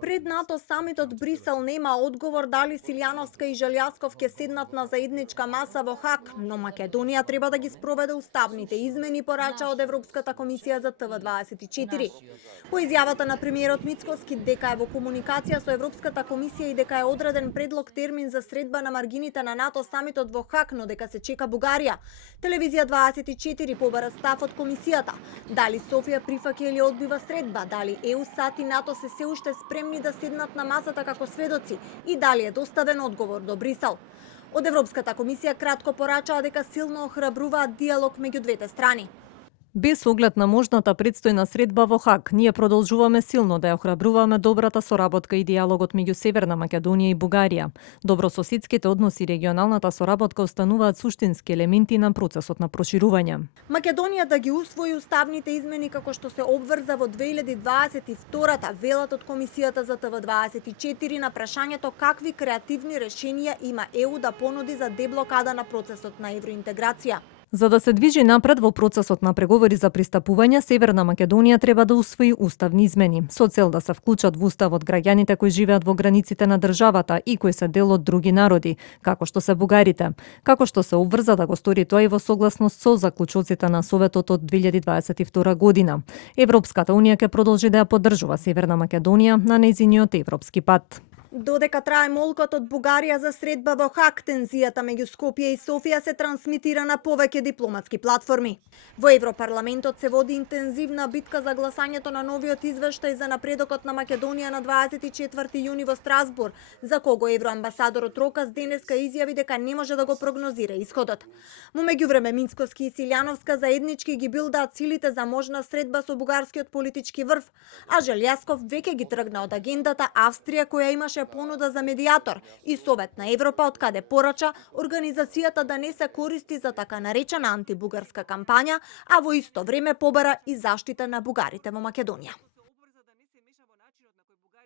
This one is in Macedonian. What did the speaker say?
Пред НАТО самитот Брисел нема одговор дали Силјановска и Желјасков ќе седнат на заедничка маса во Хаг, но Македонија треба да ги спроведе уставните измени, порача од Европската комисија за ТВ24. По изјавата на премиерот Мицкоски дека е во комуникација со Европската комисија и дека е одреден предлог термин за средба на маргините на НАТО самитот во Хаг, но дека се чека Бугарија. Телевизија 24 побара став од комисијата. Дали Софија прифаќа или одбива средба, дали ЕУ-САД и НАТО се уште спремни да седнат на масата како сведоци и дали е доставен одговор до Брисел. Од Европската комисија кратко порачаа дека силно охрабруваат диалог меѓу двете страни. Без оглед на можната предстојна средба во Хаг, ние продолжуваме силно да ја охрабруваме добрата соработка и диалогот меѓу Северна Македонија и Бугарија. Добрососедските односи и регионалната соработка остануваат суштински елементи на процесот на проширување. Македонија да ги усвои уставните измени како што се обврза во 2022-та, велат од комисијата за ТВ24 на прашањето какви креативни решенија има ЕУ да понуди за деблокада на процесот на евроинтеграција. За да се движи напред во процесот на преговори за пристапување, Северна Македонија треба да усвои уставни измени, со цел да се вклучат во уставот граѓаните кои живеат во границите на државата и кои се дел од други народи, како што се бугарите, како што се обврза да го стори тоа и во согласност со заклучоците на Советот од 2022 година. Европската унија ќе продолжи да ја поддржува Северна Македонија на нејзиниот европски пат. Додека трае молкот од Бугарија за средба во Хаг, тензијата меѓу Скопје и Софија се трансмитира на повеќе дипломатски платформи. Во Европарламентот се води интензивна битка за гласањето на новиот извештај за напредокот на Македонија на 24 јуни во Страсбург, за кого евроамбасадорот Рокас денеска изјави дека не може да го прогнозира исходот. Во меѓувреме Мицкоски и Силјановска заеднички ги билдаат силите за можна средба со бугарскиот политички врв, а Желјасков веќе ги тргна од агендата Австрија која имаше понуда за медиатор и Совет на Европа од каде порача организацијата да не се користи за така наречена антибугарска кампања, а во исто време побара и заштита на бугарите во Македонија.